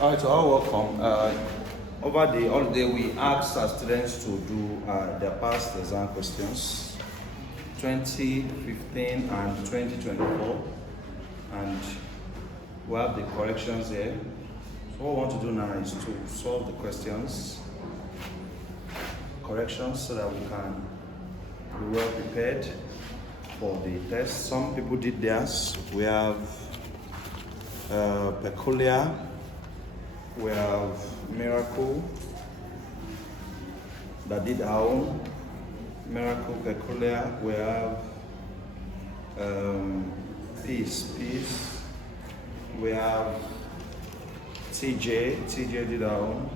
All right, so all welcome. Over the holiday, we asked our students to do their past exam questions, 2015 and 2024, and we have the corrections here. So what we want to do now is to solve the corrections, so that we can be well prepared for the test. Some people did theirs. We have peculiar. We have Miracle that did our own. Miracle, Peculiar. We have Peace. We have TJ did our own.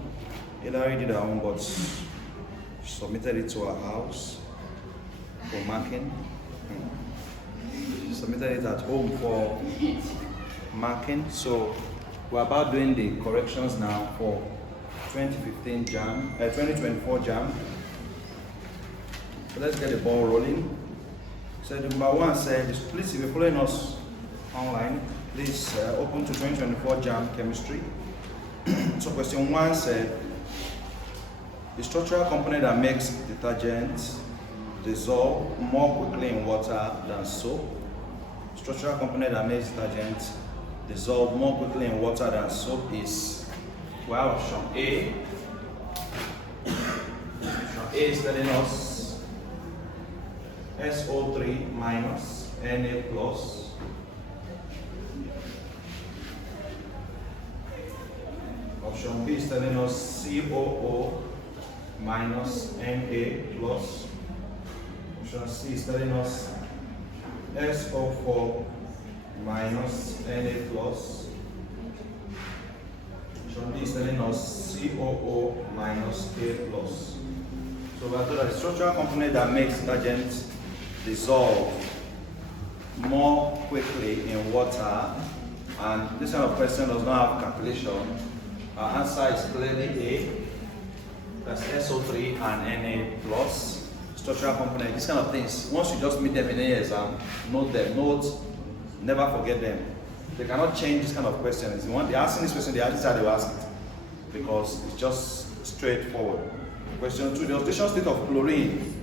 Hillary did our own, but submitted it to our house for marking. Submitted it at home for marking. So we're about doing the corrections now for 2015 JAMB, 2024 JAMB. So let's get the ball rolling. So number one said, please, if you're following us online, please open to 2024 JAMB Chemistry. So question one said, the structural component that makes detergent dissolve more quickly in water than soap. Structural component that makes detergent dissolve more quickly in water than soap is, well, option A. Option A is telling us SO3 minus Na plus. Option B is telling us COO minus Na plus. Option C is telling us SO4 minus Na plus. Option D is telling us COO minus K plus. So we are told that the structural component that makes detergent dissolve more quickly in water, and this kind of question does not have calculation. Our answer is clearly A. That's SO3 and Na plus. Structural component, these kind of things, once you just meet them in any exam, note them, never forget them. They cannot change this kind of questions. They're asking this question, they ask how they ask it, because it's just straightforward. Question 2, the oxidation state of chlorine.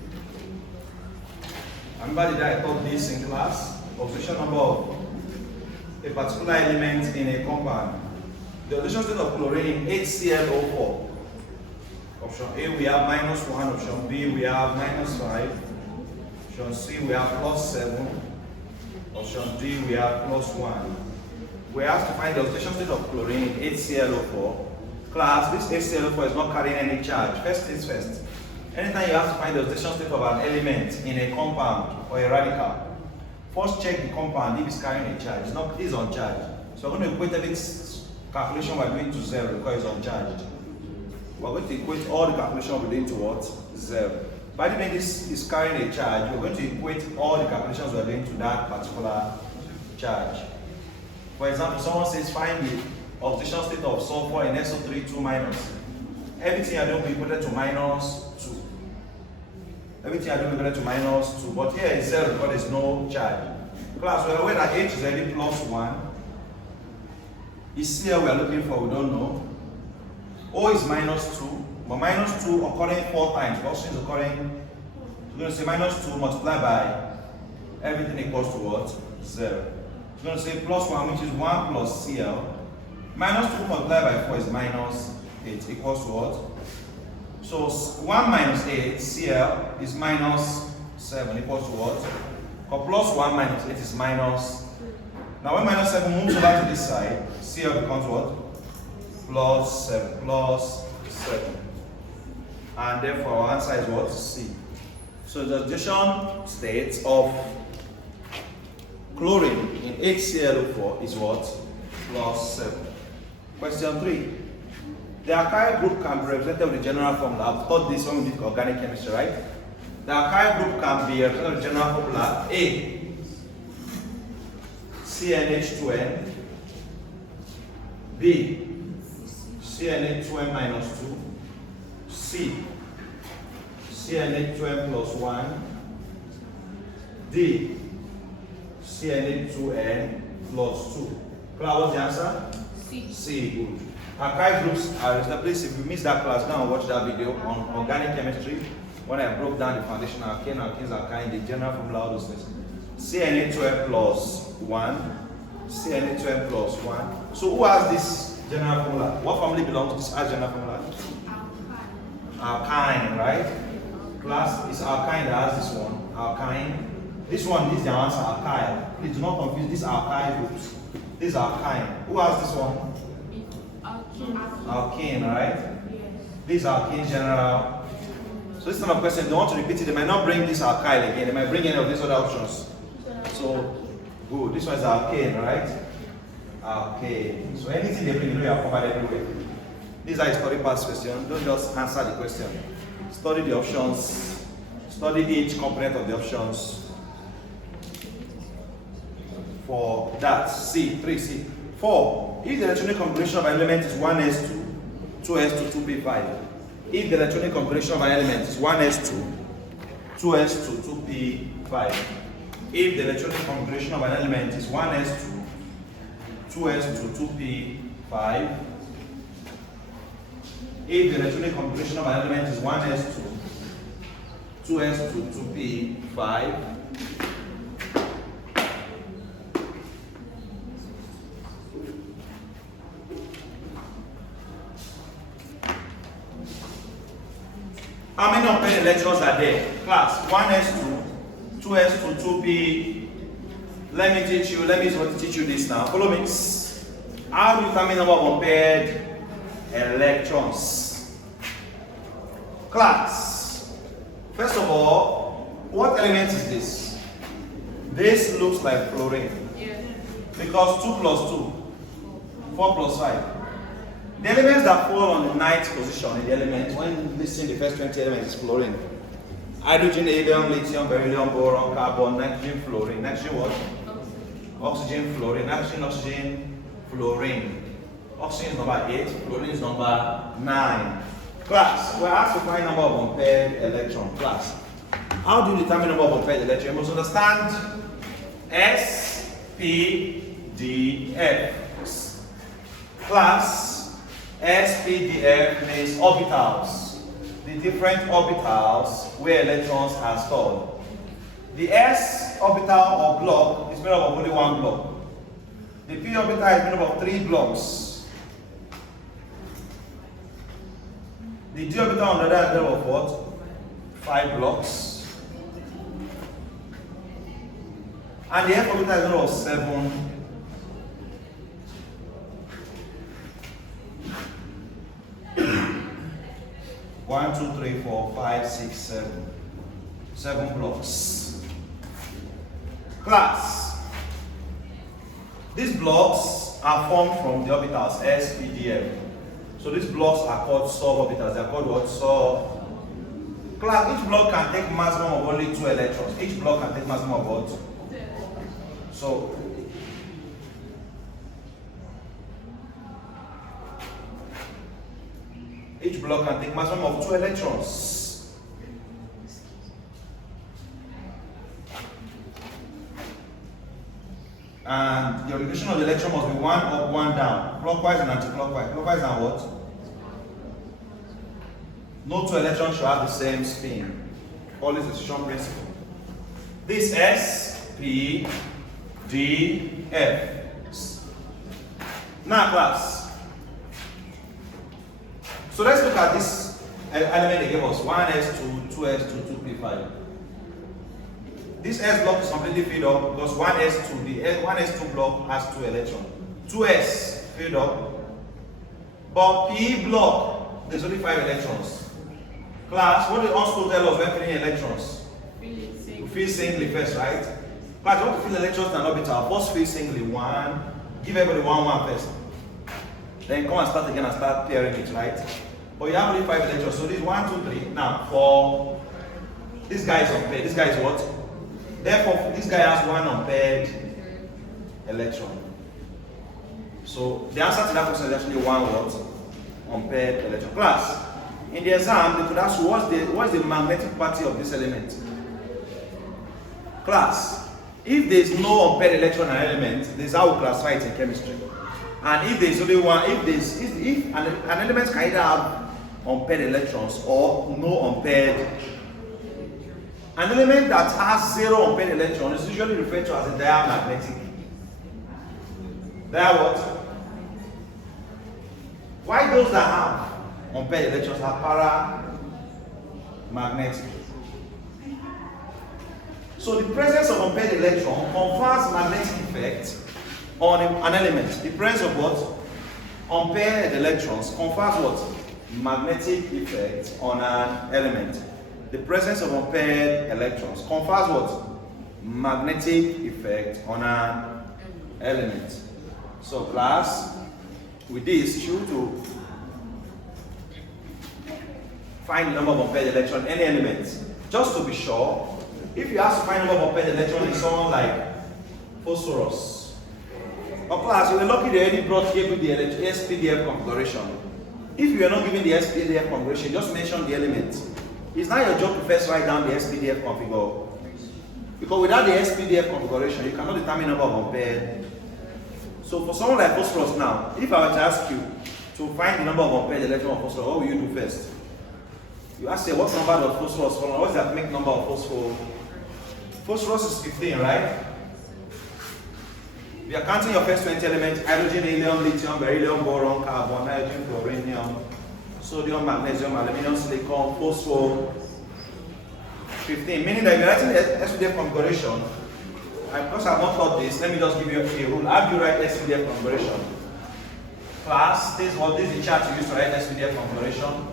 Remember that I taught this in class? Oxidation number of a particular element in a compound. The oxidation state of chlorine, HClO4. Option A, we have minus 1. Option B, we have minus 5. Option C, we have plus 7. Option D, we have plus 1. We have to find the oxidation state of chlorine, HClO4. Class, this HClO4 is not carrying any charge. First things first. Anytime you have to find the oxidation state of an element in a compound or a radical, first check the compound if it's carrying a charge. It is uncharged. So we're going to equate every calculation we're doing to 0 because it's uncharged. We're going to equate all the calculation we're doing to what? 0. By the way, this is carrying a charge, we're going to equate all the calculations we're doing to that particular charge. For example, someone says find the oxidation state of sulfur in SO3 2 minus. Everything I do will be equated to minus 2. Everything I do will be equated to minus 2. But here is 0 because there's no charge. Class, we're aware that H is already plus 1. Is here we are looking for, we don't know. O is minus 2, but minus 2 occurring 4 times. Oxygen is occurring, so we're going to say minus 2 multiplied by everything equals to what? 0. We're going to say plus 1, which is 1 plus Cl. Minus 2 multiplied by 4 is minus 8, equals to what? So 1 minus 8, Cl, is minus 7, equals to what? Or plus 1 minus 8 is minus. Now when minus 7 moves over to this side, Cl becomes what? Plus 7, and therefore our answer is what? C. So the oxidation state of chlorine in HClO4 is what? Plus 7. Question 3. The alkyl group can be represented with the general formula. I've taught this when we did organic chemistry, right? The alkyl group can be represented with the general formula A, CnH2n, B, CnH2n minus 2, C, CnH2n plus 1, D, CnH2n plus 2. Clara, what's the answer? C. C, good. Archive groups are, please, if you missed that class, go and watch that video on organic chemistry when I broke down the foundation alkane, alkanes, alkyne, the general formula, all those things. CNA12 plus 1, CNA12 plus 1. So who has this general formula? What family belongs to this general formula? Alkyne, right? Class is alkyne that has this one. Alkyne. This one is the answer, alkyne. Please do not confuse these alkyne groups. This is alkyne. Who has this one? Alkane, right? Yes. This is alkane general. So this kind of question, they want to repeat it. They might not bring this alkyl again. They might bring any of these other options. So, good. This one is alkane, right? Alkane. So anything they bring, you know you are covered everywhere. These are study past questions. Don't just answer the question. Study the options. Study each component of the options. For that, C, 3C. 4. If the electronic configuration of an element is 1s2, 2s2, 2p5. If the electronic configuration of an element is 1s2, 2s2, 2p5. If the electronic configuration of an element is 1s2, 2s2, 2p5. If the electronic configuration of an element is 1s2, 2s2, 2p5. How many unpaired electrons are there? Class, 1s2, 2s2, 2p. Let me teach you this now. Follow me. How do you determine number of unpaired electrons? Class, first of all, what element is this? This looks like fluorine. Yes. Because 2 plus 2, 4 plus 5. The elements that fall on the ninth position in the elements, when listing the first 20 elements, is fluorine. Hydrogen, helium, lithium, beryllium, boron, carbon, nitrogen, fluorine. Nitrogen what? Oxygen, fluorine. Nitrogen, oxygen, fluorine. Oxygen is number 8, fluorine is number 9. Class, we're asked to find number of unpaired electron. Class, how do you determine number of unpaired electron? You must understand S, P, D, F. Class, S, P, D, F means orbitals. The different orbitals where electrons are stored. The S orbital or block is made up of only one block. The P orbital is made up of 3 blocks. The D orbital on the other hand is made up of what? 5 blocks. And the F orbital is made up of 7. 1, 2, 3, 4, 5, 6, 7. 7 blocks. Class. These blocks are formed from the orbitals S, P, D, F. So these blocks are called suborbitals. They are called what? Sub. Class. Each block can take maximum of only 2 electrons. Each block can take maximum of what? So. Each block can take maximum of 2 electrons. And the orientation of the electron must be 1 up, 1 down. Clockwise and anti-clockwise. Clockwise and what? No 2 electrons should have the same spin. Always the Shum principle. This S, P, D, F. Now class. So let's look at this element they gave us, 1s2, 2s2, 2p5. This S block is completely filled up because 1s2, the 1s2 block has 2 electrons. 2s filled up. But P block, there's only 5 electrons. Class, what did also tell us when filling electrons? Fill singly first, right? Class, you want to fill electrons in an orbital. First fill singly 1, give everybody 1, 1 first. Then come and start again and start pairing it, right? But you have only 5 electrons, so this is 1, 2, 3. Now, 4. This guy is unpaired. This guy is what? Therefore, this guy has 1 unpaired electron. So the answer to that question is actually 1 what? Unpaired electron. Class, in the exam, they could ask you what's the magnetic property of this element. Class, if there is no unpaired electron in an element, this is how we classify it in chemistry. And if there's only one, if an element can either have unpaired electrons or no unpaired. An element that has 0 unpaired electrons is usually referred to as a diamagnetic. What? Why those that have unpaired electrons are paramagnetic? So the presence of unpaired electron confers magnetic effect on an element. The presence of what? Unpaired electrons confers what? Magnetic effect on an element. The presence of unpaired electrons confers what? Magnetic effect on an element. So class, with this, you to find the number of unpaired electrons in any element. Just to be sure, if you ask to find the number of unpaired electrons in someone like phosphorus, or class, you were lucky they already brought here with the SPDF configuration. If you are not given the SPDF configuration, just mention the element. It's not your job to first write down the SPDF configuration. Because without the SPDF configuration, you cannot determine the number of unpaired. So for someone like phosphorus now, if I were to ask you to find the number of unpaired electrons of phosphorus, what will you do first? You ask say, what number of phosphorus? What's the atomic number of phosphorus? Phosphorus is 15, right? We are counting your first 20 elements: hydrogen, helium, lithium, beryllium, boron, carbon, nitrogen, fluorinium, sodium, magnesium, aluminum, silicon, phosphor. 15, meaning that if you're writing the SPDF configuration, and because I've not taught this, let me just give you a rule. How do you write SPDF configuration? Class, this is the chart you use to write SPDF configuration.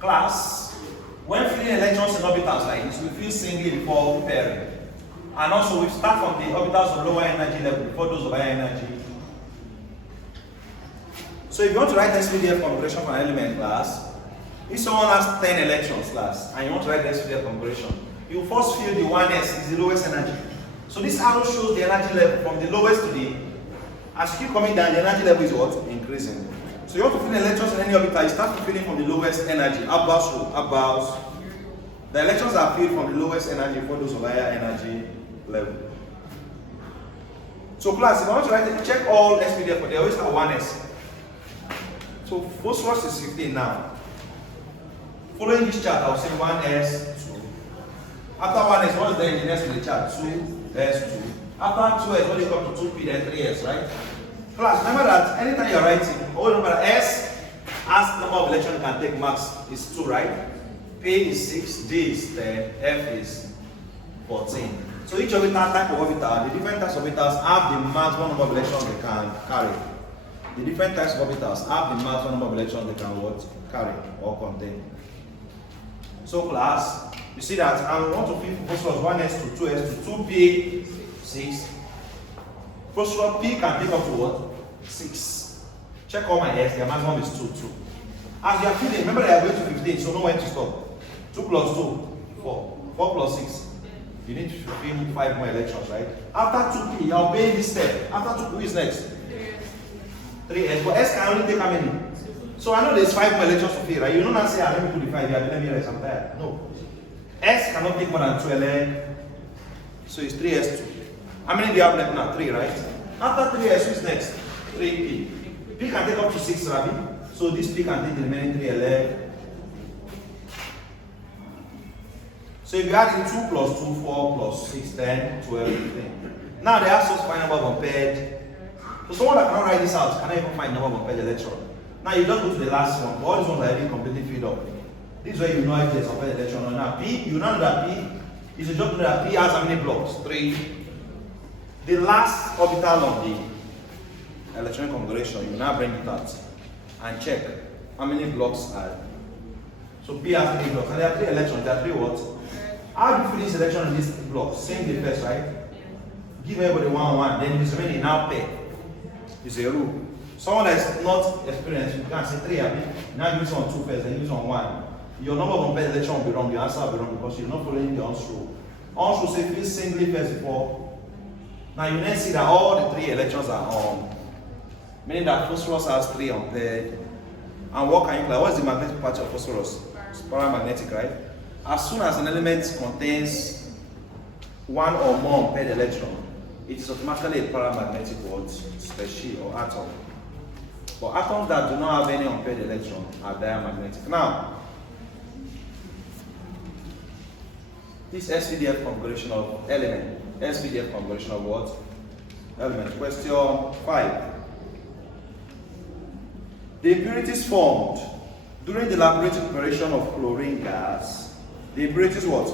Class, when filling electrons in orbitals like this, we fill singly before pairing. And also we start from the orbitals of lower energy level before those of higher energy. So if you want to write SPDF configuration for an element class, if someone has 10 electrons class, and you want to write the SPDF configuration, you first fill the 1s, is the lowest energy. So this arrow shows the energy level from the lowest to the, as you keep coming down, the energy level is what? Increasing. So you want to fill electrons in any orbital, you start filling from the lowest energy, outbound row, outbound. The electrons are filled from the lowest energy for those of higher energy level. So class, if I want to write it, check all SPDF, but they always have 1s. So phosphorus is 15 now. Following this chart, I will say 1s, 2. After 1s, what is there in the next in the chart? 2s, 2. After 2s, what do you come to 2p, then 3s, right? Class, remember that anytime you're writing, remember that S as the number of electrons you can take max is 2, right? P is 6, D is 10, F is 14. So each orbital type of orbital, the different types of orbitals have the maximum number of electrons they can carry. The different types of orbitals have the maximum number of electrons they can carry or contain. So class, you see that I want to fill phosphorus 1s to 2s to 2p 6. Phosphorus P can take up to what? 6. Check all my s, their maximum is 2. As you are filling, remember they are going to 15, so know when to stop. 2 plus 2, 4. 4 plus 6. You need to fill 5 more electrons, right? After 2p, you are obeying this step. After 2p, who is next? 3s. But s can only take how many? So I know there's 5 more electrons to fill, right? You don't have to say, let me put the 5 here, let me rest, I'm tired. No. S cannot take more than 2 LN. So it's 3s2. How many do you have left now? 3, right? After 3s, who is next? 3p. P can take up to 6, Rabi. So this P can take the remaining 3 LN. So if you add in 2 plus 2, 4 plus 6, 10, 12, 15. Now they ask us to find number of unpaired. So someone that cannot write this out cannot even find number of unpaired electron. Now you just go to the last one. All these ones are already completely filled up. This is where you know if there's unpaired electron or not. P, you now know that P is a job to know that P has how many blocks? 3. The last orbital of the electronic configuration, you now bring it out and check how many blocks are. So P has 3 blocks, and there are 3 electrons. There are 3 what? How do you fill this electron in this block? Same thing first, right? Give everybody 1, 1. Then this remaining now pair. It's a rule. Someone that is not experienced, you can say 3. Now use on 2 first, then use on 1. Your number of unpaired electrons will be wrong. Your answer will be wrong because you're not following the Ohm's rule. Ohm's rule say fill singly first before. Now you then see that all the 3 electrons are on meaning that phosphorus has 3 unpaired. And what can you like? What is the magnetic property of phosphorus? It's paramagnetic, right? As soon as an element contains 1 or more unpaired electron, it is automatically a paramagnetic species or atom. But atoms that do not have any unpaired electron are diamagnetic. Now, this SPDF configuration of element, SPDF configuration of what? Element. Question 5. The impurities formed during the laboratory preparation of chlorine gas, the impurities what?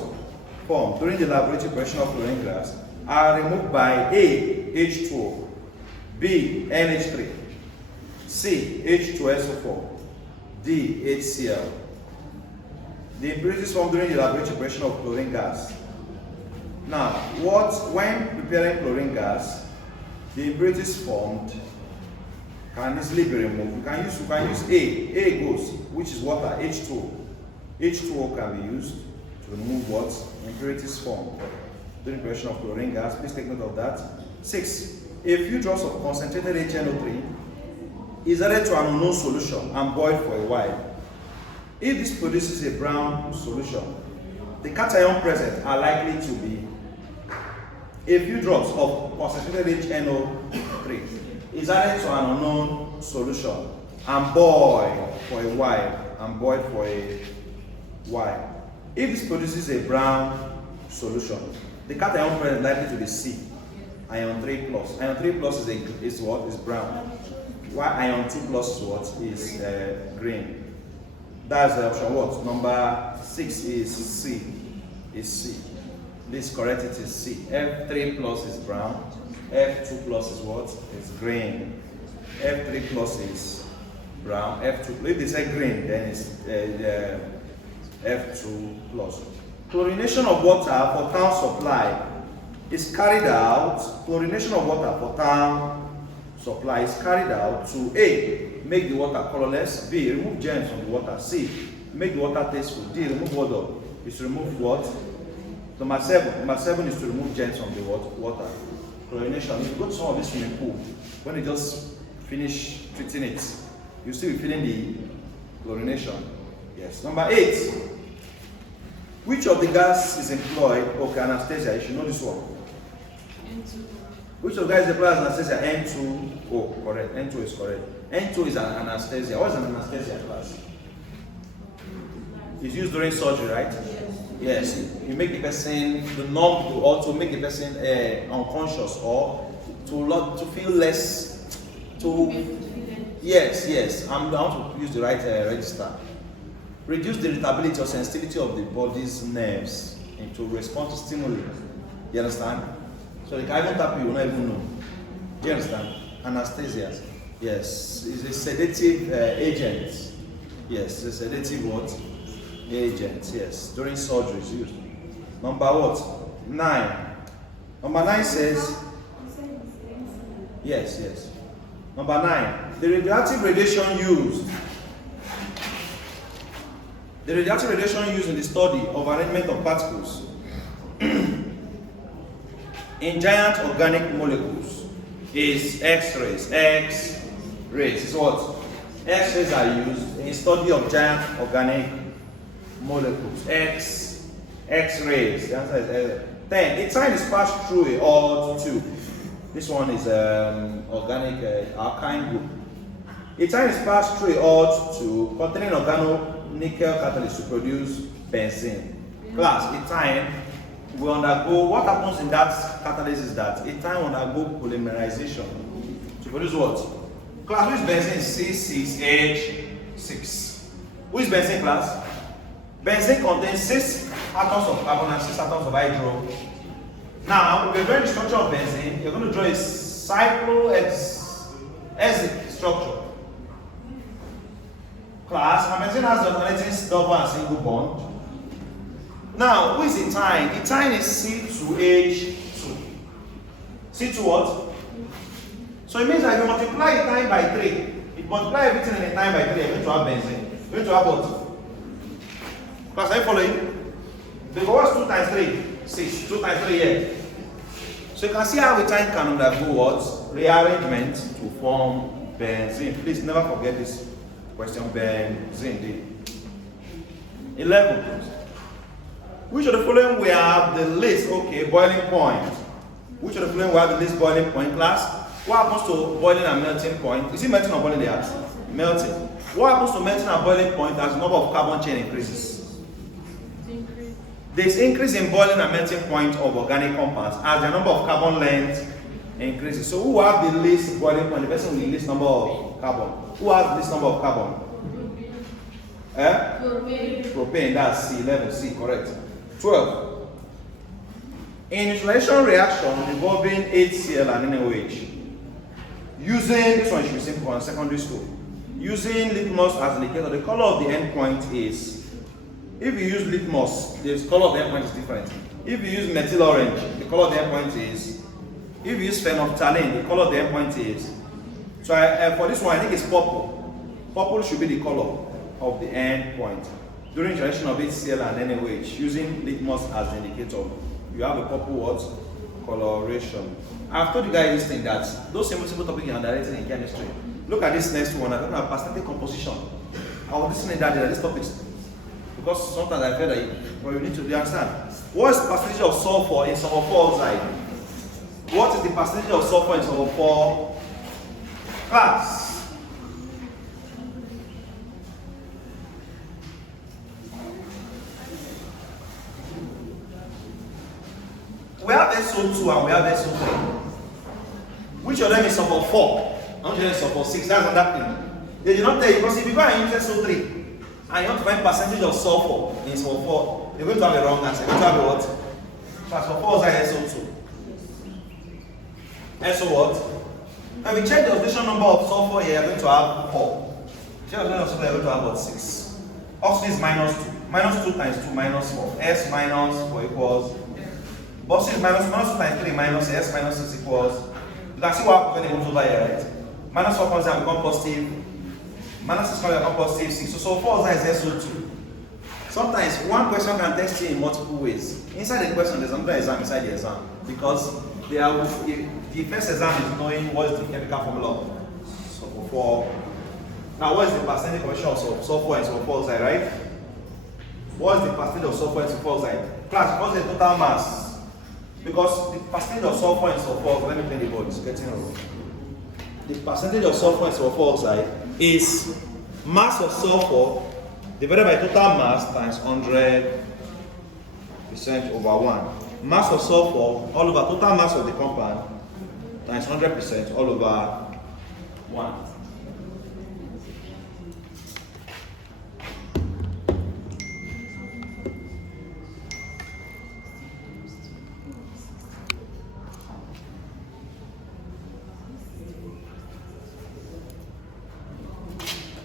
Formed during the laboratory preparation of chlorine gas are removed by A, H2O, B, NH3, C, H2SO4, D, HCl. The impurities formed during the laboratory preparation of chlorine gas. Now, when preparing chlorine gas, the impurities formed can easily be removed. You can use A. A goes, which is water, H2O. H2O can be used to remove what? Impurities formed during preparation of chlorine gas. Please take note of that. 6. A few drops of concentrated HNO3 is added to an unknown solution and boiled for a while. If this produces a brown solution, the cation present are likely to be a few drops of concentrated HNO3 is added to an unknown solution and boiled for a while. If this produces a brown solution, the cation present is likely to be C, ion 3 plus. Ion 3 plus is what? Is brown. While ion 2 plus is what? Is green. That's the option what? Number 6 is C. Is C. This correct, it is C. F3 plus is brown. F2 plus is what? Is green. F3 plus is brown. F2, if they say green, then it's F2 plus. Chlorination of water for town supply is carried out. Chlorination of water for town supply is carried out to A, make the water colorless. B, remove germs from the water. C, make the water tasteful. D, remove odor. Is to remove what? Number 7 is to remove germs from the water. Chlorination. If you go to some of this swimming pool, when you just finish treating it, you still be feeling the chlorination. Yes. Number 8. Which of the gas is employed? Okay, anesthesia. You should know this one. N2. Which of the gas is employed as anesthesia? N2O. Correct. N2 is correct. N2 is an anesthesia. What is an anesthesia class? It's used during surgery, right? Yes. You make the person numb or to make the person unconscious or to feel less. Yes. I want to use the right register. Reduce the irritability or sensitivity of the body's nerves and to respond to stimuli. You understand? So they can even tap you, you not even know. Do you understand? Anesthesia. Yes. It's a sedative agent. Yes, a sedative what? Agent. Yes. During surgery is used. Number what? 9. Number 9 says. Yes. Number 9. The radioactive radiation used. The radioactive radiation used in the study of arrangement of particles in giant organic molecules is X-rays. X-rays is what? X-rays are used in study of giant organic molecules. X-rays. The answer is 10. The time is passed through a odd tube. This one is organic alkyne group. The time is passed through a odd tube containing organonickel catalyst to produce benzene. Class, ethyne will undergo, what happens in that catalyst is that ethyne will undergo polymerization to produce what? Class, which benzene? C6H6. Which benzene class? Benzene contains 6 atoms of carbon and 6 atoms of hydro. Now, if you're drawing the structure of benzene, you're going to draw a cyclohexadic structure. Class, and benzene has the alternating double and single bond. Now, who is ethyne? Ethyne is C2H2. C2 what? So it means that if you multiply ethyne by 3, if you multiply everything in ethyne by 3, you're going to have benzene. You're going to have what? Class, are you following? Because what's 2 times 3? 6. 2 times 3 here. So you can see how ethyne can undergo what? Rearrangement to form benzene. Please never forget this question, benzene. 11. Which of the following we have the least, okay, boiling point? Which of the following we have the least boiling point, class? What happens to boiling and melting point? Is it melting or boiling they ask? Melting. What happens to melting and boiling point as the number of carbon chain increases? There's increase in boiling and melting point of organic compounds as the number of carbon length increases. So who have the least boiling point? The person with the least number of carbon. Who has the least number of carbon? Propane, that's C, level C, correct. 12. In neutralization reaction involving HCl and NaOH, using, this one should be simple on secondary school, using litmus as an indicator, the color of the endpoint is, if you use litmus, the color of the endpoint is different. If you use methyl orange, the color of the endpoint is, if you use phenolphthalein, the color of the endpoint is, so for this one I think it's purple. Purple should be the color of the endpoint. During reaction of HCl and NaOH, using litmus as the indicator, you have a purple what? Coloration. I've told you guys this thing that those simple topics you're underrated in chemistry. Look at this next one. I'm talking about percentage composition. I was listening that these topics because sometimes I feel that you need to understand. What is the percentage of sulfur in sulfur 4 oxide? What is the percentage of sulfur in sulfur 4? Class. We have SO2 and we have SO3. Which of them is sulfur 4? And which of them is sulfur 6? That's another thing. They did not tell you because if you go and use SO3 and you want to find percentage of sulfur in sulfur 4, you're going to have a wrong answer. You're going to have a what? Sulfur 4 is SO2. SO what? When we check the oxidation number of sulfur here, you're going to have 4. Check the oxidation of sulfur, you're going to have what? 6. Oxygen is -2. -2 times 2 minus 4. S minus 4 equals. Boxing is -2 times 3 minus S minus 6 equals. You can see what happens when it goes over here, right? -4 comes down, become positive. -6 comes down, become positive 6. So 4 is SO2. Sometimes one question can test you in multiple ways. Inside the question, there's another exam inside the exam because the first exam is knowing what is the chemical formula. So for now, what is the percentage composition of sulfur and sulfur oxide, right? What is the percentage of sulfur and sulfur oxide? Class, what's the total mass? Because the percentage of sulfur and sulfur, let me play the board, it's getting old. The percentage of sulfur and sulfur oxide is mass of sulfur divided by total mass times 100% over 1. Mass of sulfur all over total mass of the compound times 100% all over 1.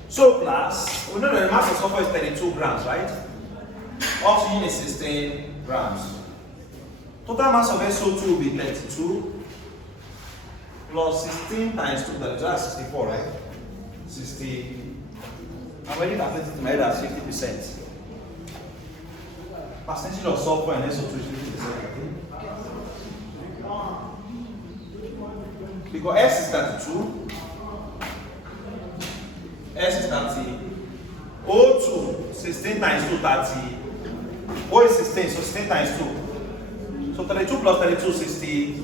So class, we know that the mass of sulfur is 32 grams, right? Oxygen is 16 grams. Total mass of SO2 will be 32 plus 16 times 2, that's 64, right? 60. I'm already calculating to my head as 50%. Percentage of sulfur in SO2 is 50%, okay? Because S is 32. S is 30. O2, 16 times 2, 30. O is 16, so 16 times 2. So 32 plus 32, 60.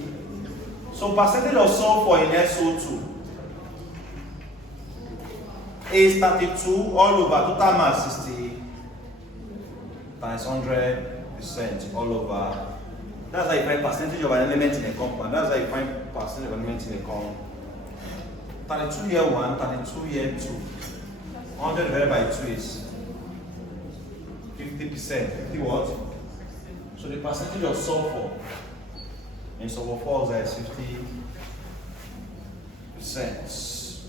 So percentage of sulfur in SO2 is 32 all over total mass 60 times 100% all over. That's how you find percentage of an element in a compound. That's how you find percentage of an element in a compound. 32 year 1, 32 year 2. 100 divided by 2 is 50%. 50 what? So the percentage of sulfur in sulfur 4 is 50%.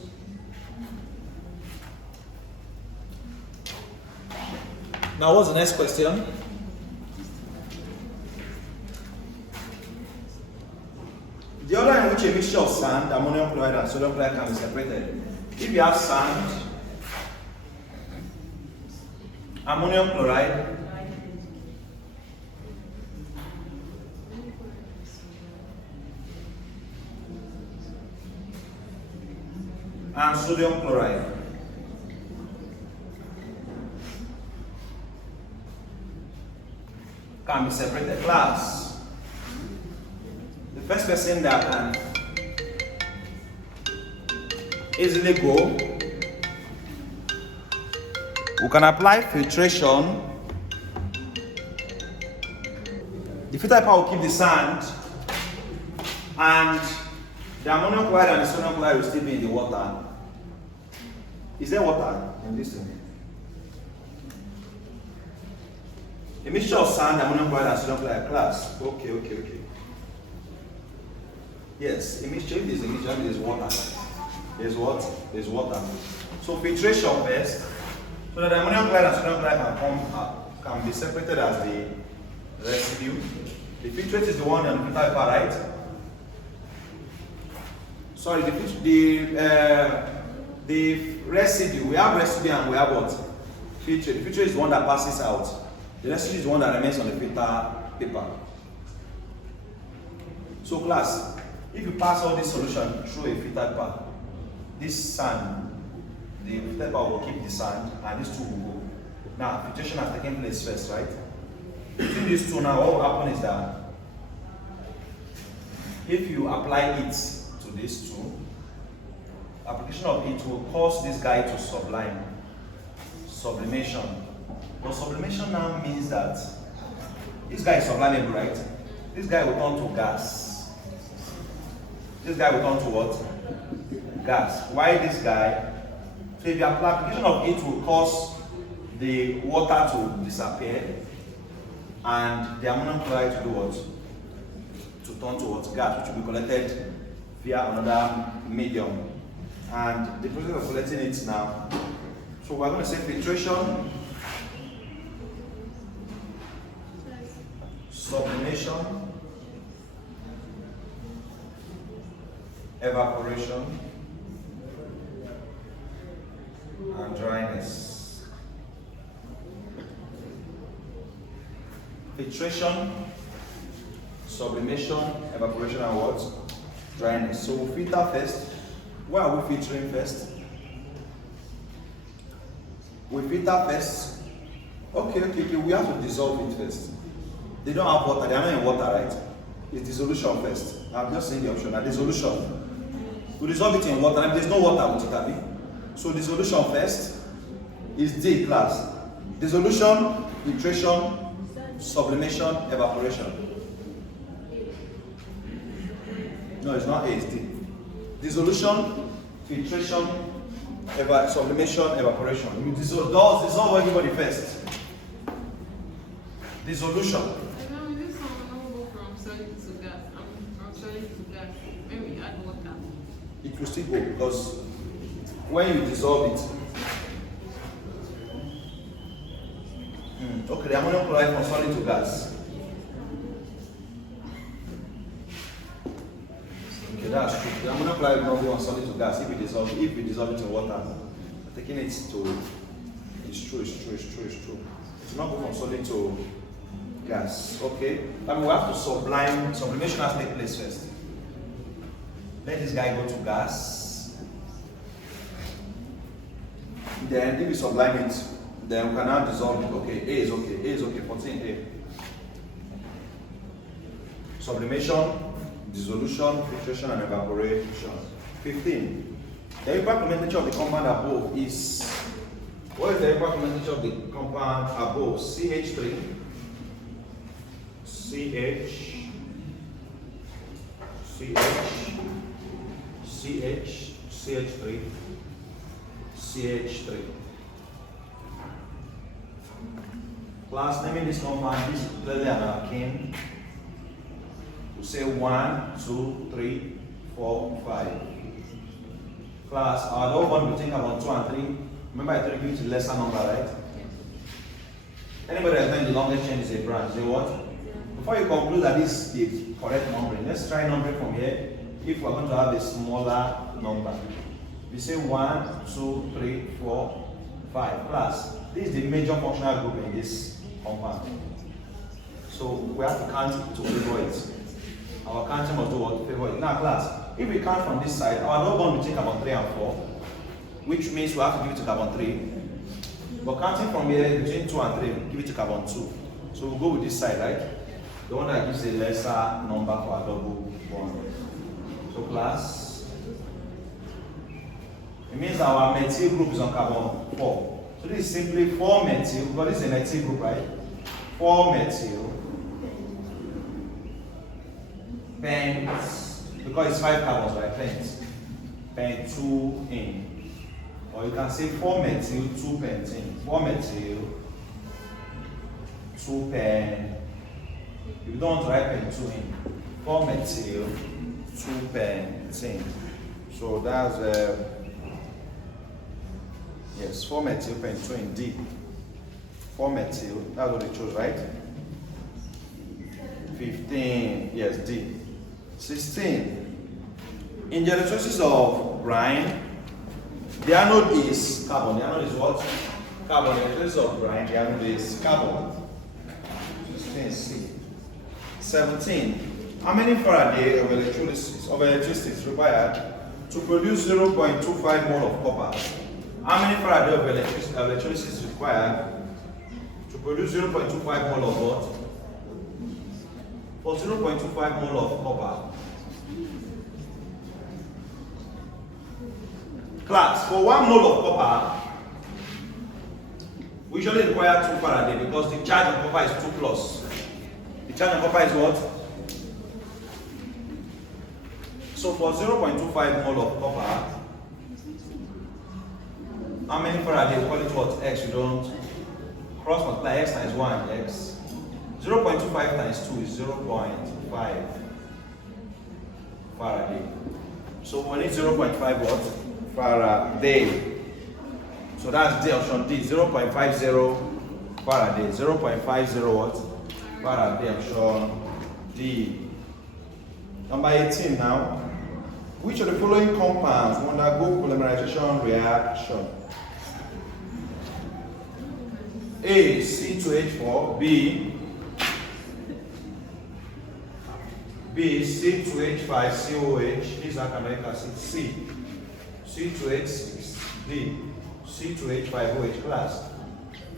Now what's the next question? The order in which a mixture of sand, ammonium chloride, and sodium chloride can be separated. If you have sand, ammonium chloride, and sodium chloride. Can be separated. Class. The first person that can easily go, we can apply filtration. The filter paper will keep the sand, and the ammonium chloride and the sodium chloride will still be in the water. Is there water in this thing? A mixture of sand, ammonium chloride, and sodium chloride. Class. Okay. Yes, a mixture. If there's a mixture, there's water. There's what? There's water. So filtration first, so that the ammonium chloride and sodium chloride can be separated as the residue. The filtrate is the one on the filter paper, right? Sorry, the residue. We have residue and we have what? Filtrate. The filtrate is the one that passes out. The residue is the one that remains on the filter paper. So class, if you pass all this solution through a filter paper, this sand, the filter paper will keep the sand and these two will go. Now, filtration has taken place first, right? Between these two now, what will happen is that if you apply it to these two, application of it will cause this guy to sublime. Sublimation. But sublimation now means that this guy is sublimable, right? This guy will turn to gas. This guy will turn to what? Gas. Why this guy? So if the application of it will cause the water to disappear and the ammonium chloride to do what? To turn to what? Gas, which will be collected via another medium. And the process of collecting it now. So we're going to say filtration, sublimation, evaporation, and dryness. Filtration, sublimation, evaporation, and what? Dryness. So we'll filter first. Why are we filtering first? We filter first. Okay, we have to dissolve it first. They don't have water, they are not in water, right? It's dissolution first. I'm just saying the option. Now, dissolution. We dissolve it in water, and there's no water with it, have you? So dissolution first is D class. Dissolution, filtration, sublimation, evaporation. No, it's not A, it's D. Dissolution, filtration, sublimation, evaporation. You dissolve everybody first. Dissolution. It will still go because when you dissolve it, okay, the ammonium chloride from solid to gas. Okay, that's true. The ammonium chloride will not go from solid to gas if we dissolve it in water. Taking it to, it's true. It's not go from solid to gas. Okay, and we have to sublime. Sublimation has to take place first. Let this guy go to gas. Then if we sublime it, then we can now dissolve it. Okay, A is okay, 14A. Sublimation, dissolution, filtration, and evaporation. 15. The equal temperature of the compound above is, what is the equal temperature of the compound above? CH3, CH3, CH3. Class, naming this compound, this is clearly an alkene. We say 1, 2, 3, 4, 5. Class, our double bond we think about 2 and 3. Remember I told you it's a lesser number, right? Anybody that finds the longest chain is a branch. Say what? Before you conclude that this is the correct numbering, let's try numbering from here. If we're going to have a smaller number, we say 1, 2, 3, 4, 5. Class, this is the major functional group in this compound. So we have to count to favor it. Our counting must do what? Favor it. Now class, if we count from this side, our double bond will take about 3 and 4. which means we have to give it to carbon 3. But counting from here, between 2 and 3, give it to carbon 2. So we'll go with this side, right? The one that gives a lesser number for a double bond. So class, it means our methyl group is on carbon 4. So this is simply 4 methyl, because this is a methyl group, right? 4 methyl pent, because it's 5 carbons, right? Pent 2 in. Or you can say 4 methyl 2 pentene. 4 methyl 2 pen. If you don't want to write pen 2 in, 4 methyl 2 pentene. So that's yes, 4 methyl pen 2 in D. 4 methyl, that's what we chose, right? 15, yes, D. 16. In the electrolysis of brine, the anode is carbon. The anode is what? Carbon. The electrolysis of brine, the anode is carbon. 16C. 17. How many Faraday of electricity is required to produce 0.25 mole of copper? How many Faraday of electrolysis is required to produce 0.25 mole of what? For 0.25 mole of copper. Class, for 1 mole of copper, we usually require 2 Faraday because the charge of copper is 2 plus. The charge of copper is what? So for 0.25 mole of copper, how many Faraday? We call it what? X. You don't cross multiply x times 1, x. 0.25 times 2 is 0.5 Faraday. So we need 0.5 what? Faraday. So that's D, option D. 0.50 Faraday. 0.50 what? Faraday, option D. Number 18 now. Which of the following compounds will undergo polymerization reaction? A, C2H4, B, C2H5COH, these are carbonic acid, C, C2H6, D, C2H5OH class.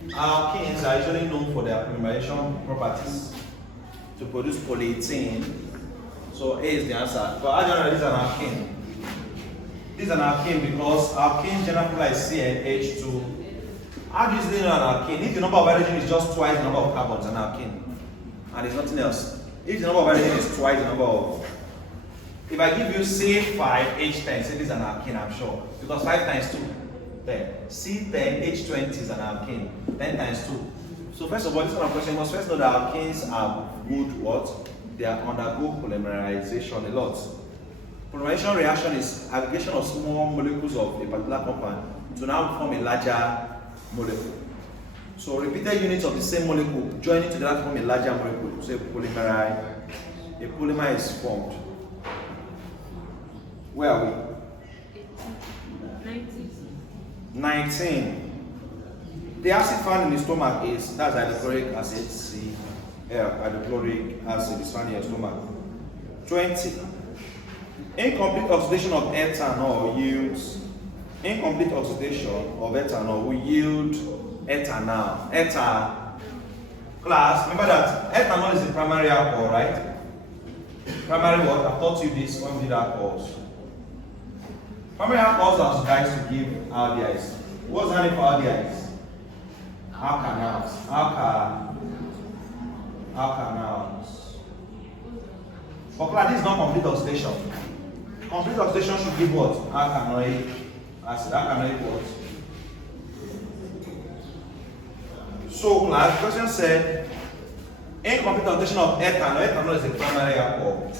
Alkenes are usually known for their polymerization properties to produce polyethylene. So A is the answer. But how do you know this is an alkene? This is an alkene because alkene generally is CnH2. How do you usually know an alkene? If the number of hydrogen is just twice the number of carbons, an alkene, and there's nothing else. If the number of hydrogen is twice the number of, if I give you C5H10, say this is an alkene, I'm sure, because 5 times 2, 10. C10H20 is an alkene, 10 times 2. So first of all, this kind of question, you must first know that alkenes are good what? They are undergo polymerization a lot. Polymerization reaction is aggregation of small molecules of a particular compound to now form a larger molecule. So repeated units of the same molecule joining together to form a larger molecule. So a polymer is formed. Where are we? 19. The acid found in the stomach is, that's hydrochloric acid, hydrochloric acid is found in your stomach. 20. Incomplete oxidation of ethanol yields, incomplete oxidation of ethanol will yield ethanol. Class, remember that ethanol is the primary alcohol, right? Primary what? I've taught you this when we did alcohols. Primary alcohols are guys to give aldehydes. What's the name for aldehydes? Alkanals. Alkanals. But class, this is not complete oxidation. Complete oxidation should give what? Alkanoic acid. Alkanoic what? So class, the question said, incomplete oxidation of ethanol. Ethanol is a primary alcohol.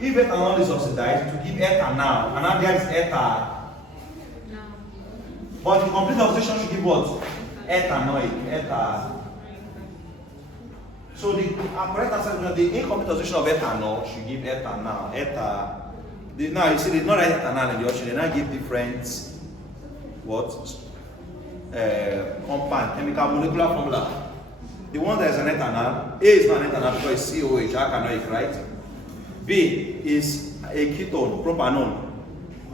If ethanol is oxidized, to give ethanol, and aldehyde is ethanol. But the complete oxidation should give what? Ethanoic. So the correct answer is the incomplete oxidation of ethanol should give ethanol. Now you see they did not write ethanol in the option, they now give different what? Compound, chemical molecular formula. The one that is an ethanol, A is not an ethanol because it's COH, alkanoic, right? B is a ketone, propanone.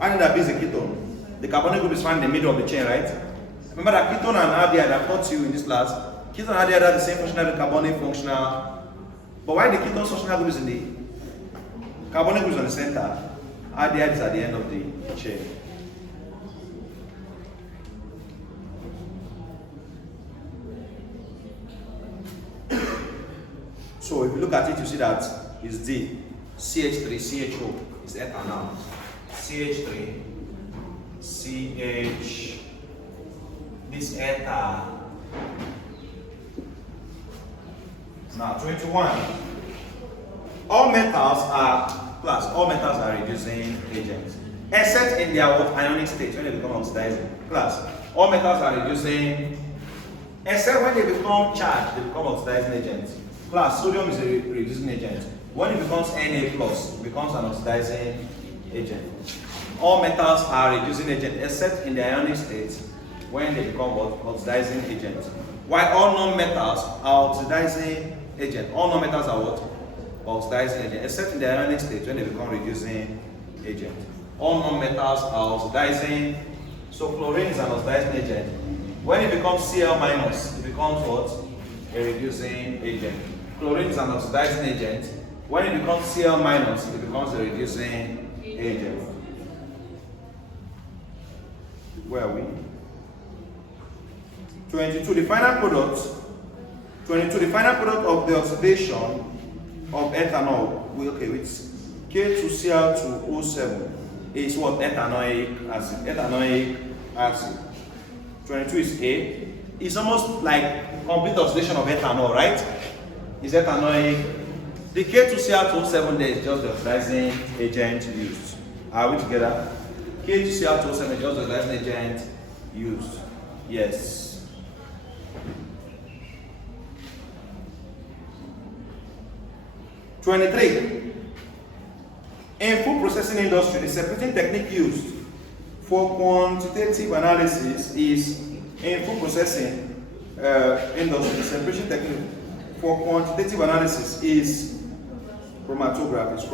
I know that B is a ketone. The carbonyl group is found in the middle of the chain, right? Remember that ketone and aldehyde, I've taught you in this class. Ketone and aldehyde have the same functional as the carbonyl functional. But why the ketone functional group is in the carbonyl group is on the center, aldehyde is at the end of the chain. So if you look at it, you see that it's D, CH3, CHO is ethanol. CH3, CH, this ether. Now 21. All metals are reducing agents, except in their ionic state when they become oxidizing. All metals are reducing, except when they become charged, they become oxidizing agents. Sodium is a reducing agent. When it becomes Na+, it becomes an oxidizing agent. All metals are reducing agents, except in the ionic state when they become oxidizing agents. While all non-metals are oxidizing agents. All non-metals are what? Oxidizing agents, except in the ionic state when they become reducing agent. All non-metals are oxidizing. So chlorine is an oxidizing agent. When it becomes Cl-, it becomes what? A reducing agent. Chlorine is an oxidizing agent. When it becomes Cl-, it becomes a reducing agent. Where are we? 22. The final product. 22. The final product of the oxidation of ethanol with K2Cl2O7 is what? Ethanoic acid. Ethanoic acid. 22 is A. It's almost like complete oxidation of ethanol, right? Is ethanoic. The K2Cl2O7 there is just the oxidizing agent used. Are we together? K2Cl2O7 is just the oxidizing agent used. Yes. (23) In food processing industry, the separating technique used for quantitative analysis is in food processing industry. The separation technique for quantitative analysis is chromatography. It's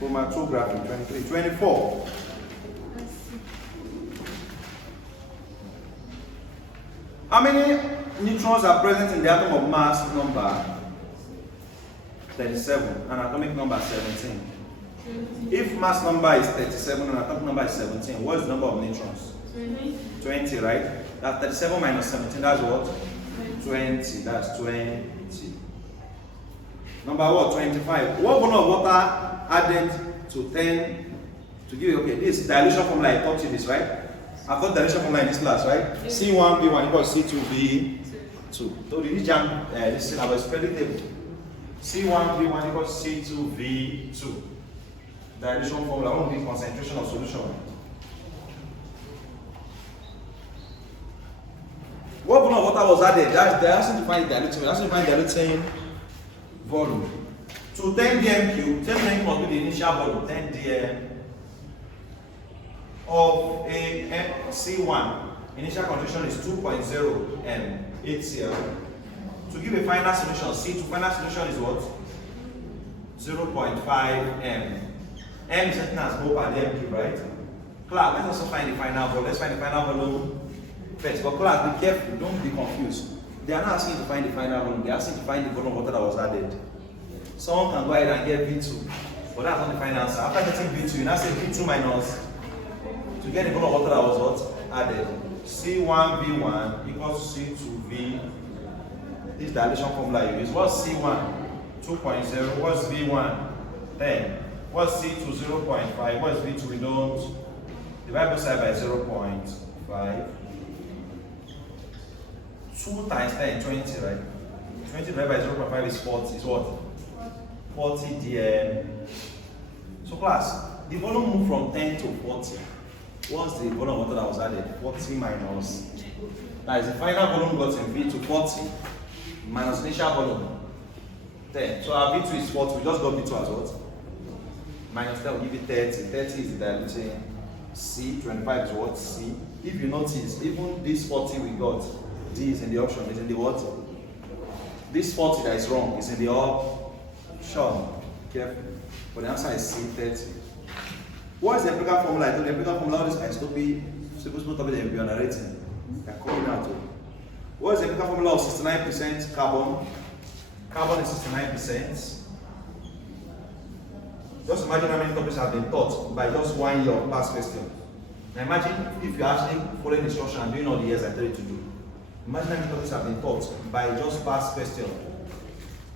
chromatography. 23. 24. How many neutrons are present in the atom of mass number 37 and atomic number 17? If mass number is 37 and atomic number is 17, what is the number of neutrons? 20, right? That's 37 minus 17, that's what? 20. That's 20. Number what? 25. What volume of water added to 10 to give you, okay, this dilution formula, I taught you this, right? I taught dilution formula in this class, right? C1V1 equals C2V2. So this JAMB, this is our spreading table. C1V1 equals C2V2. Dilution formula, what will be concentration of solution? What volume of water was added? They're asking to find diluting. They're asking to find diluting volume. To 10 dm cube, 10 dm must be the initial volume, 10 dm of a C1. Initial concentration is 2.0 m, 8 Cl. To give a final solution, C2, final solution is what? 0.5 m. M is written as mole per dm cube, right? Class, let's also find the final volume. Let's find the final volume first. But class, be careful, don't be confused. They are not asking you to find the final volume, they are asking you to find the volume of water that was added. Someone can go ahead and get V2, but that's not the final answer. After getting V2, you now say V2 minus, to get the volume of water that was what? Added. C1V1 equals C2V. This dilution formula you use. What's C1? 2.0. What's V1? 10. What's C2? 0.5. What's V2? We don't divide both sides by 0.5. 2 times 10, 20, right? 20 divided by 0.5 is 40. Is what? 40 dm. So class, the volume moved from 10 to 40. What's the volume of water that was added? 40 minus. That is the final volume got in V to 40 minus initial volume 10. So our V2 is 40. We just got V2 as what? Minus 10 will give you 30. 30 is the diluting C. 25 is what? C. If you notice, even this 40 we got, D is in the option, is in the what? This 40 that is wrong is in the option. Careful. But the answer is C, 30. What is the empirical formula? I told the empirical formula, all this isotopy, supposed to be the empirical narrating. They're coming out. What is the empirical formula of 69% carbon? Carbon is 69%. Just imagine how many topics have been taught by just 1 year of past question. Now imagine if you're actually following instruction and doing all the years I tell you to do. Imagine how many topics have been taught by just past question.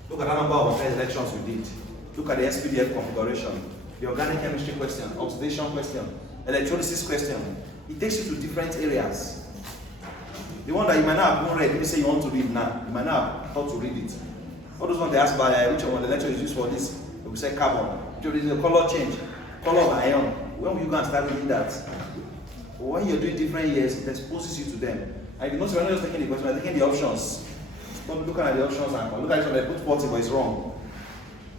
Look at the number of elections we did. Look at the SPDF configuration, the organic chemistry question, oxidation question, electrolysis question. It takes you to different areas. The one that you might not have read, let me say you want to read now, you might not have thought to read it. All those ones they ask by which one the lecture is used for this, they will say carbon. Which is the color change, color of ion. When will you go and start reading that? But when you're doing different years, it exposes you to them. And if you notice, we're not just taking the question, we're taking the options. Stop looking at the options and look at it when they put 40, but it's wrong.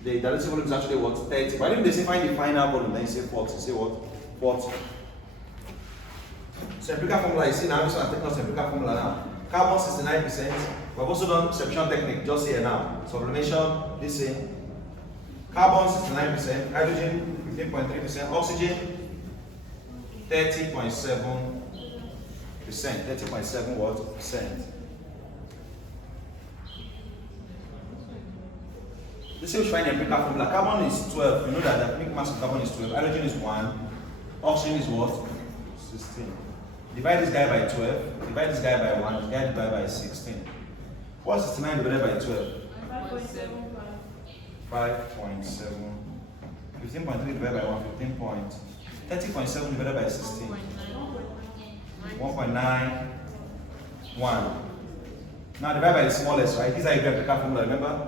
The dilutive volume is actually what? 30. But if they say find the final volume, then you say 40. Say what? 40. So empirical formula, you see now, this one I'm taking us empirical formula now. Carbon 69%. We've also done substitution technique just here now. Sublimation, this thing. Carbon 69%, hydrogen 15.3%, oxygen 30.7%. 30.7 what percent? This is find the empirical formula. Carbon is 12. You know that the atomic mass of carbon is 12. Hydrogen is 1. Oxygen is what? 16. Divide this guy by 12. Divide this guy by 1. This guy divided by 16. What's 69 divided by 12? 5.7. 15.3 divided by 1. 30.7 divided by 16. 1.91. Now divide by the smallest, right? These are your empirical formula, remember?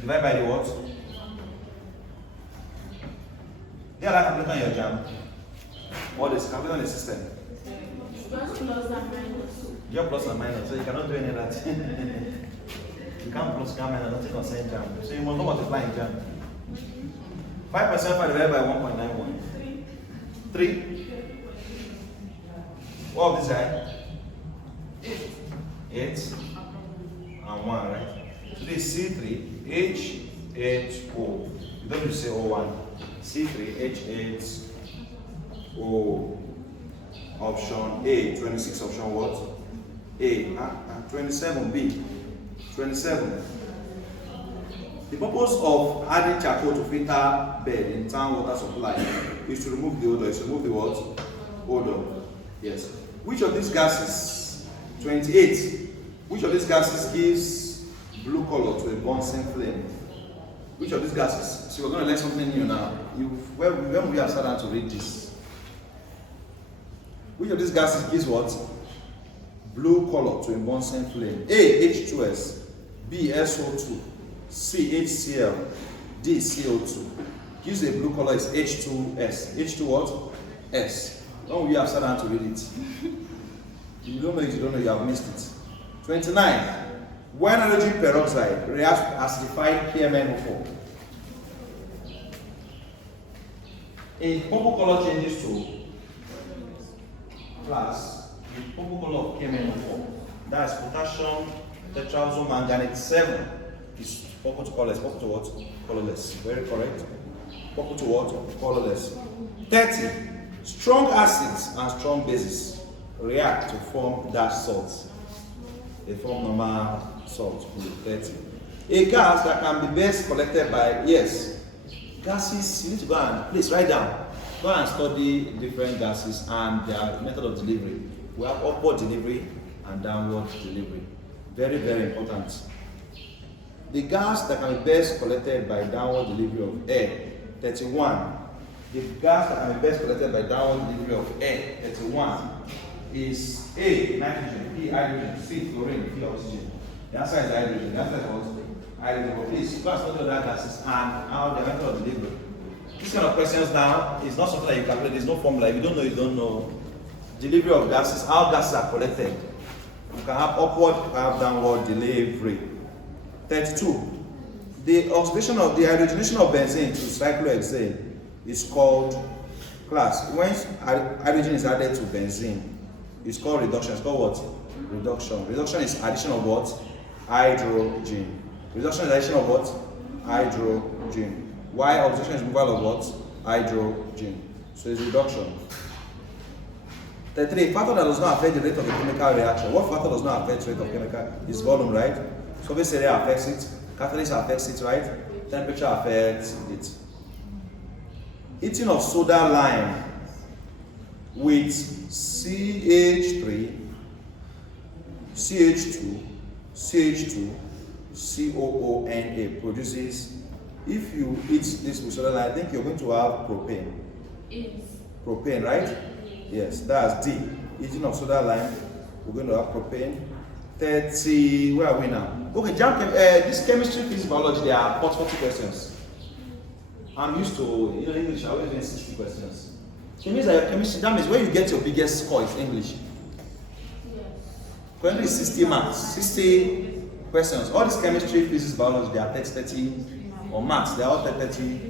Divide by the what? They are like calculator on your JAMB. What is calculator on the system? Plus and minus. You're plus and minus, so you cannot do any of that. You can't plus, can't minus, nothing concern JAMB. So you must not multiply in JAMB. 5.75 divided by 1.91. 3. What of this guy? 8 and 1, right? So this is C3H8O. You don't need to say O1. C3H8O. Option A. 26 option what? A. 27B. 27. The purpose of adding charcoal to filter bed in town water supply is to remove the odor. Is to remove the what? Odor. Yes. Which of these gases? 28. Which of these gases gives blue color to a Bunsen flame? Which of these gases? So we're going to learn something new now. When we have started to read this, which of these gases gives what? Blue color to a Bunsen flame. A. H2S. B. SO2. C. HCl. D. CO2. Gives a blue color is H2S. H2 what? S. When we have started to read it. You don't know it, you don't know, you have missed it. 29. When hydrogen peroxide reacts with acidified PMNO4, a purple color changes to plus the purple color of PMNO4. That is potassium tetraoxomanganate 7 is purple to colorless. Purple to what? Colorless. Very correct. Purple to what? Colorless. 30. Strong acids and strong bases react to form dash salts. They form normal salt. 30. A gas that can be best collected by, yes, gases, you need to go and, please write down. Go and study different gases and their method of delivery. We have upward delivery and downward delivery. Very, very important. The gas that can be best collected by downward delivery of air, 31. The gas that can be best collected by downward delivery of air, 31, is A, nitrogen, B, hydrogen, C, chlorine, D, oxygen. The answer is hydrogen. The answer is what? Hydrogen. But please, go and study other gases and how the method of delivery. This kind of questions now is not something that you calculate. There's no formula. If you don't know, you don't know. Delivery of gases, how gases are collected. You can have upward, you can have downward delivery. 32. The oxidation of the hydrogenation of benzene to cyclohexane is called class. When hydrogen is added to benzene, it's called reduction. It's called what? Reduction. Reduction is addition of what? Hydrogen. Reduction is addition of what? Hydrogen. Why oxidation is removal of what? Hydrogen. So it's reduction. 33. Factor that does not affect the rate of a chemical reaction. What factor does not affect the rate of chemical? Is volume, right? Surface area affects it. Catalyst affects it, right? Temperature affects it. Heating of soda lime with CH3, CH2, CH2, COONA produces. If you eat this with soda lime, I think you're going to have propane. Propane, right? Yes, that's D. Eating of soda lime, we're going to have propane. 30, where are we now? Okay, JAMB, this chemistry, physics, biology, they are 40 questions. I'm used to, English, I always doing 60 questions. Chemistry, that means where you get your biggest score is English. Yes. Currently 60 marks, 60 questions. All this chemistry, physics, biology, they are 30, or maths, they are all 30.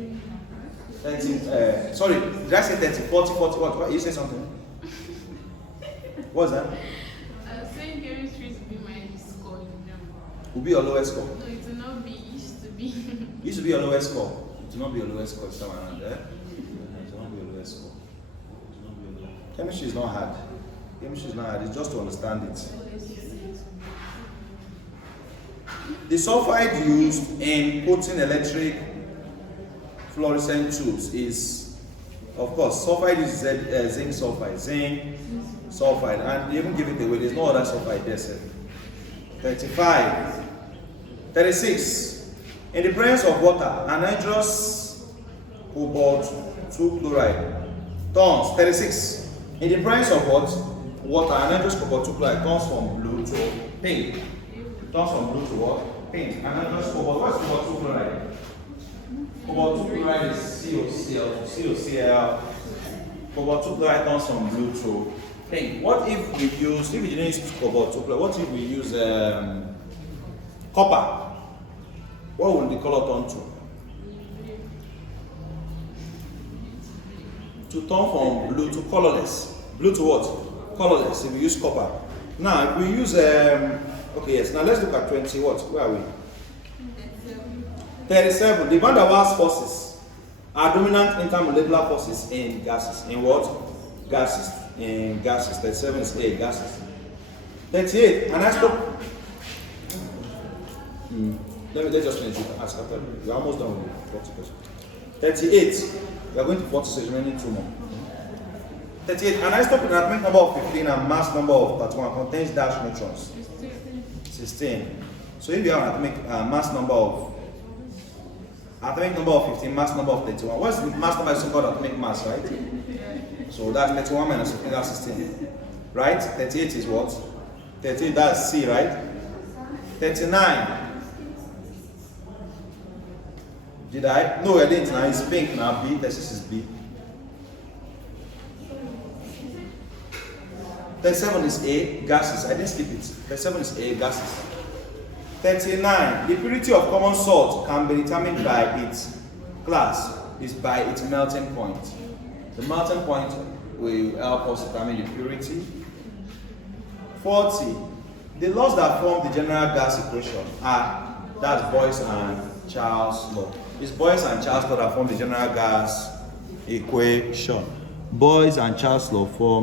Sorry, did I say 30, 40, what? You say something? What's that? I was saying chemistry to be my score in JAMB. Will be your lowest score. No, it will not be, it used to be. It used to be your lowest score. It will not be your lowest score this time around, eh? It will not be your lowest score. Chemistry is not hard. Chemistry is not hard, it's just to understand it. The sulfide used in coating electric fluorescent tubes is, of course, sulfide is zinc sulfide, and they even give it away. There's no other sulfide there. 35, 36. In the presence of water, anhydrous cobalt 2 chloride turns 36. In the presence of what? Water, anhydrous cobalt 2 chloride turns from blue to pink. Turns from blue to what? Pink. Anhydrous cobalt. What's cobalt 2 chloride? Cobalt 2 chloride is COCl. Cobalt 2 chloride turns from blue to pink. What if we use, if we didn't use cobalt 2 chloride, what if we use copper? What will the color turn to? To turn from blue to colorless. Blue to what? Colorless, if we use copper. Now, if we use, okay, yes, now let's look at 20, what? Where are we? 37. The van der Waals forces are dominant intermolecular forces in gases. In what? Gases. In gases. 37 is A, gases. 38. And I stop. Let's just finish it. Ask after. We're almost done with 40 questions. 38. We are going to 40, so it's remaining 2 more. 38. An isotope in atomic number of 15 and mass number of 31 contains dash neutrons. 16. So if you have an atomic mass number of 15, mass number of 31. What's the mass number is called atomic mass, right? So that's 31 minus 15, that's 16. Right? 38 is what? 38, that's C, right? 39. Did I? No, I didn't. Now it's pink now. B. 36 is B. 37 is A, gases. I didn't skip it. 37 is A, gases. 39. The purity of common salt can be determined by its class, is by its melting point. The melting point will help us determine the purity. 40. The laws that form the general gas equation are, that's Boyle's and Charles' law. It's Boyle's and Charles' law that form the general gas equation. Boyle's and Charles' law form